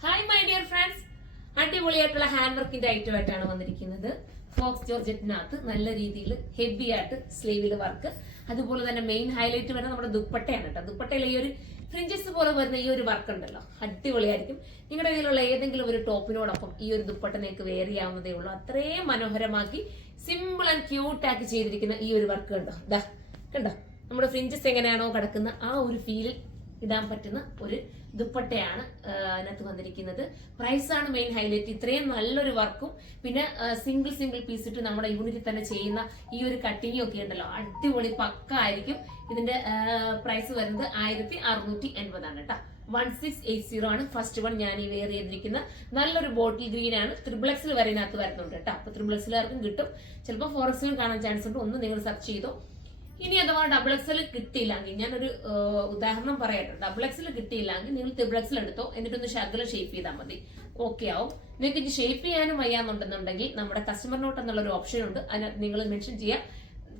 Hi my dear friends, അടിപൊളിയായിട്ടുള്ള hand വർക്കിന്റെ item ആയിട്ടാണ് വന്നിരിക്കുന്നത്. ഫോക്സ് ജോർജറ്റിനകത്ത് നല്ല രീതിയിൽ ഹെവി ആയിട്ട് സ്ലീവിൽ വർക്ക്, അതുപോലെ തന്നെ മെയിൻ ഹൈലൈറ്റ് വരുന്ന നമ്മുടെ ദുപ്പട്ടയാണ് കേട്ടോ. ദുപ്പട്ടയിൽ ഈ ഒരു ഫ്രിഞ്ചസ് പോലെ വരുന്ന ഈ ഒരു വർക്ക് ഉണ്ടല്ലോ, അടിപൊളിയായിരിക്കും. നിങ്ങളുടെ കയ്യിലുള്ള ഏതെങ്കിലും ഒരു ടോപ്പിനോടൊപ്പം ഈ ഒരു ദുപ്പട്ട നിങ്ങൾക്ക് വെയർ ചെയ്യാവുന്നതേ ഉള്ളൂ. അത്രയും മനോഹരമാക്കി സിമ്പിൾ ആൻഡ് ക്യൂട്ട് ആക്കി ചെയ്തിരിക്കുന്ന ഈ ഒരു വർക്ക് കണ്ടോ. കണ്ടോ, നമ്മുടെ ഫ്രിഞ്ചസ് എങ്ങനെയാണോ കിടക്കുന്ന ആ ഒരു ഫീലിൽ ഇടാൻ പറ്റുന്ന ഒരു ദുപ്പട്ടയാണ് അതിനകത്ത് വന്നിരിക്കുന്നത്. പ്രൈസാണ് മെയിൻ ഹൈലൈറ്റ്. ഇത്രയും നല്ലൊരു വർക്കും പിന്നെ സിംഗിൾ പീസ് ഇട്ട് നമ്മുടെ യൂണിറ്റിൽ തന്നെ ചെയ്യുന്ന ഈ ഒരു കട്ടിങ്ങും ഒക്കെ ഉണ്ടല്ലോ, അടിപൊളി പക്ക ആയിരിക്കും. ഇതിന്റെ പ്രൈസ് വരുന്നത് 1680 ആണ് കേട്ടോ. 1680 ആണ് ഫസ്റ്റ് വൺ ഞാൻ ഈ വെയർ ചെയ്തിരിക്കുന്ന. നല്ലൊരു ബോട്ടിൽ ഗ്രീൻ ആണ്. ത്രിബിൾ വരെ ഇതിനകത്ത് വരുന്നുണ്ട് കേട്ടോ. അപ്പൊ ത്രിബിൾ കിട്ടും, ചിലപ്പോൾ 4XL കാണാൻ ചാൻസ് ഉണ്ട്. ഒന്ന് നിങ്ങൾ സെർച്ച് ചെയ്തോ. ഇനി അഥവാ XXL കിട്ടിയില്ലെങ്കിൽ, ഞാനൊരു ഉദാഹരണം പറയട്ടെ, XXL കിട്ടിയില്ലെങ്കിൽ നിങ്ങൾ ത്രിബിൾ എടുത്തോ, എന്നിട്ടൊന്ന് ശകലം ഷേപ്പ് ചെയ്താൽ മതി, ഓക്കെ ആവും. നിങ്ങൾക്ക് ഇത് ഷേപ്പ് ചെയ്യാനും വയ്യാന്നുണ്ടെന്നുണ്ടെങ്കിൽ നമ്മുടെ കസ്റ്റമർ നോട്ട് എന്നുള്ള ഒരു ഓപ്ഷൻ ഉണ്ട്, അതിനകത്ത് നിങ്ങൾ മെൻഷൻ ചെയ്യാം.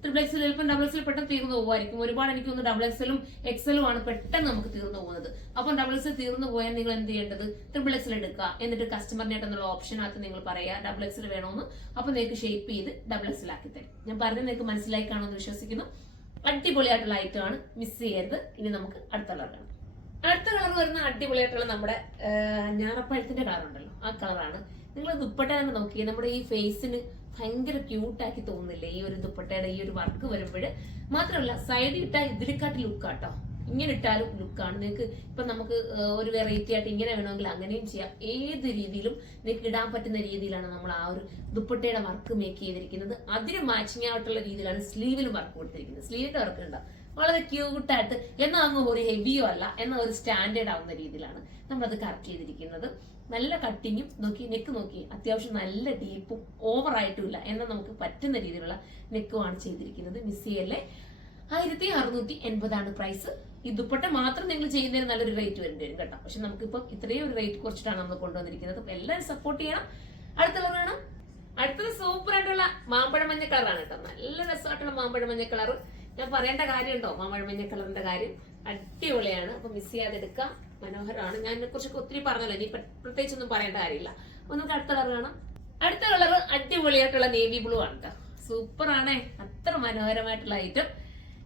ത്രിബിൾ ചിലപ്പോൾ XXL പെട്ടെന്ന് തീർന്നു പോകുമായിരിക്കും. ഒരുപാട് എനിക്ക് തോന്നുന്നു XXL XL ആണ് പെട്ടെന്ന് നമുക്ക് തീർന്നു പോകുന്നത്. അപ്പം XXL തീർന്നു പോയാൽ നിങ്ങൾ എന്ത് ചെയ്യേണ്ടത്, ത്രിബിൾ എടുക്കുക, എന്നിട്ട് കസ്റ്റമർ നോട്ട് എന്നുള്ള ഓപ്ഷനകത്ത് നിങ്ങൾ പറയാ XXL വേണമെന്ന്. അപ്പൊ നിങ്ങൾക്ക് ഷേപ്പ് ചെയ്ത് XXL ആക്കി തരും. ഞാൻ പറഞ്ഞത് നിങ്ങൾക്ക് മനസ്സിലായി കാണുമെന്ന് വിശ്വസിക്കുന്നു. അടിപൊളിയായിട്ടുള്ള ഐറ്റം ആണ്, മിസ് ചെയ്യരുത്. ഇനി നമുക്ക് അടുത്ത കളർ കാണാം. അടുത്ത കളർ വരുന്ന അടിപൊളിയായിട്ടുള്ള നമ്മുടെ ഞാറപ്പഴത്തിന്റെ കളർ ഉണ്ടല്ലോ, ആ കളറാണ്. നിങ്ങൾ ദുപ്പട്ട തന്നെ നോക്കിയേ, നമ്മുടെ ഈ ഫേസിന് ഭയങ്കര ക്യൂട്ടാക്കി തോന്നുന്നില്ലേ ഈ ഒരു ദുപ്പട്ടയുടെ ഈ ഒരു വർക്ക് വരുമ്പോൾ. മാത്രമല്ല സൈഡിൽ ഇട്ടാൽ ഇതിനെക്കാട്ടി ലുക്കാട്ടോ, ഇങ്ങനെ ഇട്ടാലും ലുക്കാണ്. നിങ്ങൾക്ക് ഇപ്പൊ നമുക്ക് ഒരു വെറൈറ്റി ആയിട്ട് ഇങ്ങനെ വേണമെങ്കിൽ അങ്ങനെയും ചെയ്യാം. ഏത് രീതിയിലും നിങ്ങൾക്ക് ഇടാൻ പറ്റുന്ന രീതിയിലാണ് നമ്മൾ ആ ഒരു ദുപ്പട്ടയുടെ വർക്ക് മേക്ക് ചെയ്തിരിക്കുന്നത്. അതിന് മാച്ചിങ് ആയിട്ടുള്ള രീതിയിലാണ് സ്ലീവിലും വർക്ക് കൊടുത്തിരിക്കുന്നത്. സ്ലീവിന്റെ വർക്ക് ഉണ്ടാവും വളരെ ക്യൂട്ടായിട്ട്, എന്നാൽ അങ്ങ് ഒരു ഹെവിയോ അല്ല, എന്നാൽ ഒരു സ്റ്റാൻഡേർഡ് ആവുന്ന രീതിയിലാണ് നമ്മളത് കറക്റ്റ് ചെയ്തിരിക്കുന്നത്. നല്ല കട്ടിങ്ങും നോക്കി, നെക്ക് നോക്കി, അത്യാവശ്യം നല്ല ഡീപ്പും ഓവറായിട്ടും ഇല്ല, എന്നാൽ നമുക്ക് പറ്റുന്ന രീതിയിലുള്ള നെക്കുമാണ് ചെയ്തിരിക്കുന്നത്. മിസ് ചെയ്യല്ലേ. 1680 ആണ് പ്രൈസ്. ഈ ദുപ്പട്ട മാത്രം നിങ്ങൾ ചെയ്യുന്നതിന് നല്ലൊരു റേറ്റ് വരേണ്ടി വരും കേട്ടോ. പക്ഷെ നമുക്കിപ്പം ഇത്രയും ഒരു റേറ്റ് കുറച്ചിട്ടാണ് നമ്മൾ കൊണ്ടുവന്നിരിക്കുന്നത്. അപ്പൊ എല്ലാവരും സപ്പോർട്ട് ചെയ്യണം. അടുത്ത കളർ വേണം. അടുത്തത് സൂപ്പർ ആയിട്ടുള്ള മാമ്പഴ മഞ്ഞ കളറാണ് കേട്ടോ. നല്ല രസമായിട്ടുള്ള മാമ്പഴ മഞ്ഞ കളർ. ഞാൻ പറയേണ്ട കാര്യമുണ്ടോ മാമ്പഴ മഞ്ഞ കളറിന്റെ കാര്യം? അടിപൊളിയാണ്. അപ്പൊ മിസ് ചെയ്യാതെ എടുക്കാം, മനോഹരമാണ്. ഞാൻ ഇതിനെ കുറിച്ചൊക്കെ ഒത്തിരി പറഞ്ഞല്ലോ, ഇനി പ്രത്യേകിച്ചൊന്നും പറയേണ്ട കാര്യമില്ല. അപ്പൊ നമുക്ക് അടുത്ത കളർ കാണാം. അടുത്ത കളർ അടിപൊളിയായിട്ടുള്ള നേവി ബ്ലൂ ആണ് കേട്ടോ. സൂപ്പർ ആണേ, അത്ര മനോഹരമായിട്ടുള്ള ഐറ്റം.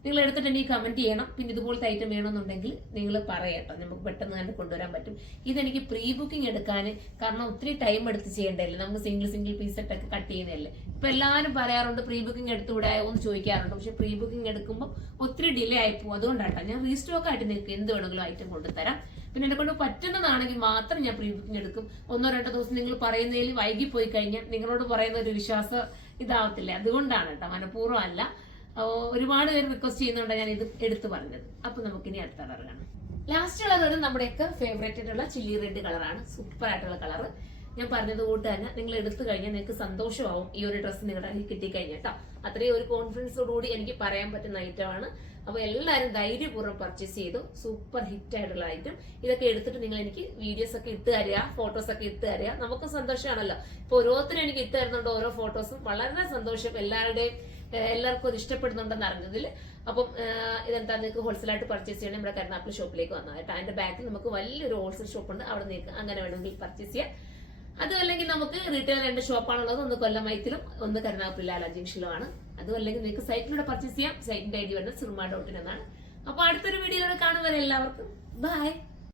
നിങ്ങൾ എടുത്തിട്ട് എനിക്ക് കമന്റ് ചെയ്യണം. പിന്നെ ഇതുപോലത്തെ ഐറ്റം വേണമെന്നുണ്ടെങ്കിൽ നിങ്ങൾ പറയട്ടോ, നമുക്ക് പെട്ടെന്ന് തന്നെ കൊണ്ടുവരാൻ പറ്റും. ഇതെനിക്ക് പ്രീ ബുക്കിംഗ് എടുക്കാൻ, കാരണം ഒത്തിരി ടൈം എടുത്ത് ചെയ്യേണ്ടതല്ലേ, നമുക്ക് സിംഗിൾ പീസ് ഒക്കെ കട്ട് ചെയ്യുന്നതല്ലേ. ഇപ്പൊ എല്ലാവരും പറയാറുണ്ട് പ്രീ ബുക്കിംഗ് എടുത്തുവിടായോ എന്ന് ചോദിക്കാറുണ്ട്. പക്ഷെ പ്രീ ബുക്കിംഗ് എടുക്കുമ്പോൾ ഒത്തിരി ഡിലേ ആയി പോകും. അതുകൊണ്ടാട്ടോ ഞാൻ റീസ്റ്റോക്ക് ആയിട്ട് നിങ്ങൾക്ക് എന്ത് വേണമെങ്കിലും ഐറ്റം കൊണ്ടുതരാം. പിന്നെ എന്നെ കൊണ്ട് പറ്റുന്നതാണെങ്കിൽ മാത്രം ഞാൻ പ്രീ ബുക്കിംഗ് എടുക്കും. 1-2 ദിവസം നിങ്ങൾ പറയുന്നതിൽ വൈകി പോയി കഴിഞ്ഞാൽ നിങ്ങളോട് പറയുന്ന ഒരു വിശ്വാസം ഇതാവത്തില്ലേ, അതുകൊണ്ടാണ് കേട്ടോ, മനഃപൂർവ്വം അല്ല. ഒരുപാട് പേര് റിക്വസ്റ്റ് ചെയ്യുന്നുണ്ട് ഞാൻ ഇത് എടുത്തു പറഞ്ഞത്. അപ്പൊ നമുക്കിനി അടുത്ത കളർ കാണാം. ലാസ്റ്റ് കളർ നമ്മുടെയൊക്കെ ഫേവറേറ്റ് ആയിട്ടുള്ള ചില്ലി റെഡ് കളറാണ്. സൂപ്പർ ആയിട്ടുള്ള കളർ. ഞാൻ പറഞ്ഞത് കൂട്ട് തന്നെ നിങ്ങൾ എടുത്തു കഴിഞ്ഞാൽ നിങ്ങൾക്ക് സന്തോഷമാവും ഈ ഒരു ഡ്രസ്സ് നിങ്ങളുടെ കയ്യിൽ കിട്ടിക്കഴിഞ്ഞാൽ കേട്ടോ. അത്രയും ഒരു കോൺഫിഡൻസോടുകൂടി എനിക്ക് പറയാൻ പറ്റുന്ന ഐറ്റമാണ്. അപ്പൊ എല്ലാവരും ധൈര്യപൂർവ്വം പർച്ചേസ് ചെയ്തു. സൂപ്പർ ഹിറ്റ് ആയിട്ടുള്ള ഐറ്റം. ഇതൊക്കെ എടുത്തിട്ട് നിങ്ങൾ എനിക്ക് വീഡിയോസ് ഒക്കെ ഇട്ട് തരിക, ഫോട്ടോസ് ഒക്കെ ഇട്ട് തരിക. നമുക്ക് സന്തോഷമാണല്ലോ. ഇപ്പൊ ഓരോരുത്തരും എനിക്ക് ഇട്ട് തരുന്നുണ്ട് ഓരോ ഫോട്ടോസും. വളരെ സന്തോഷം. എല്ലാവർക്കും അത് ഇഷ്ടപ്പെടുന്നുണ്ടെന്ന് അറിഞ്ഞതിൽ. അപ്പം ഇതെന്താ, നിങ്ങൾക്ക് ഹോൾസെയിലായിട്ട് പർച്ചേസ് ചെയ്യണം നമ്മുടെ കരുനാഗപ്പള്ളി ഷോപ്പിലേക്ക് വന്നാൽ കേട്ടോ. അതിന്റെ ബാക്കിൽ നമുക്ക് വലിയൊരു ഹോൾസെയിൽ ഷോപ്പ് ഉണ്ട്, അവിടെ നിങ്ങൾക്ക് അങ്ങനെ വേണമെങ്കിൽ പർച്ചേസ് ചെയ്യാം. അതുമല്ലെങ്കിൽ നമുക്ക് റീറ്റെയിൽ 2 ഷോപ്പാണുള്ളത്, ഒന്ന് കൊല്ലം മൈത്തിലും ഒന്ന് കരുനാഗപ്പള്ളി ലാല ജംഗ്ഷനിലുമാണ്. അതുമല്ലെങ്കിൽ നിങ്ങൾക്ക് സൈറ്റിലൂടെ പർച്ചേസ് ചെയ്യാം. സൈറ്റിന്റെ ID വരുന്നത് surma.in എന്നാണ്. അപ്പൊ അടുത്തൊരു വീഡിയോയിലൂടെ കാണുന്നവരെ എല്ലാവർക്കും ബൈ.